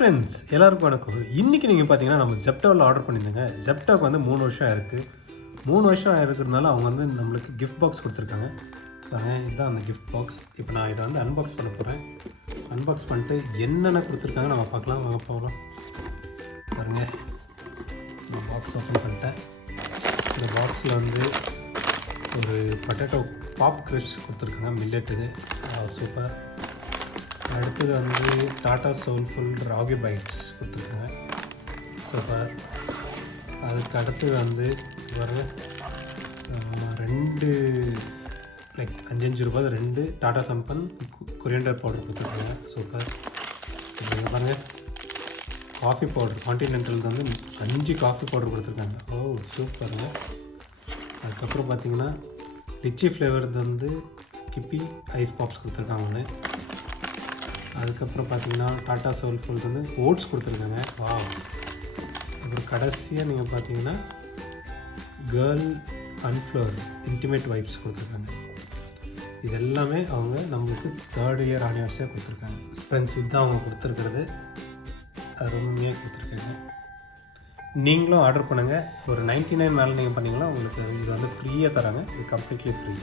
Friends எல்லாருக்கும் வணக்கம். இன்றைக்கி நீங்கள் பார்த்தீங்கன்னா நம்ம ஜெப்டோவில் ஆர்டர் பண்ணியிருந்தேங்க. ஜெப்டோவுக்கு வந்து 3 வருஷம் ஆயிருக்கு. 3 வருஷம் இருக்கிறதுனால அவங்க வந்து நம்மளுக்கு கிஃப்ட் பாக்ஸ் கொடுத்துருக்காங்க. இதுதான் அந்த கிஃப்ட் பாக்ஸ். இப்போ நான் இதை வந்து அன்பாக்ஸ் பண்ண போகிறேன். அன்பாக்ஸ் பண்ணிட்டு என்னென்ன கொடுத்துருக்காங்க நம்ம பார்க்கலாம். வாங்க போகலாம். பாருங்கள், நான் பாக்ஸ் ஓப்பன் பண்ணிட்டேன். இந்த பாக்ஸில் வந்து ஒரு பொட்டேட்டோ பாப் கிரிஸ்ப்ஸ் கொடுத்துருக்காங்க, மில்லட்டுக்கு. சூப்பர். அடுத்தது வந்து டாடா சோல்ஃபுல் ராகி பைட்ஸ் கொடுத்துருக்காங்க, சூப்பர். அதுக்கு அடுத்தது வந்து வர 2 லைக் 5 ரூபாய் 2 டாடா சம்பன் கொரியண்டர் பவுடர் கொடுத்துருக்காங்க, சூப்பர். இப்போ பாருங்கள், காஃபி பவுடர் கான்டினென்டல் வந்து 5 காஃபி பவுடர் கொடுத்துருக்காங்க. ஓ சூப்பருங்க. அதுக்கப்புறம் பார்த்தீங்கன்னா லிச்சி ஃப்ளேவர் வந்து ஸ்கிப்பி ஐஸ் பாப்ஸ் கொடுத்துருக்காங்க ஒன்று. அதுக்கப்புறம் பார்த்தீங்கன்னா டாடா சோல்ஃபுல் வந்து ஓட்ஸ் கொடுத்துருக்காங்க. வா. அப்புறம் கடைசியாக நீங்கள் பார்த்தீங்கன்னா கேர்ள் அன்ஃப்ளவர் இன்டிமேட் வைப்ஸ் கொடுத்துருக்காங்க. இது எல்லாமே அவங்க நம்மளுக்கு 3rd இயர் ஆனிவர்சரியாக கொடுத்துருக்காங்க. ஃப்ரெண்ட்ஸ், இதுதான் அவங்க கொடுத்துருக்கிறது. அருமையாக கொடுத்துருக்காங்க. நீங்களும் ஆர்டர் பண்ணுங்கள். ஒரு 99 மேலே நீங்கள் பண்ணிங்கன்னா உங்களுக்கு இது வந்து ஃப்ரீயாக தராங்க. இது கம்ப்ளீட்லி ஃப்ரீ.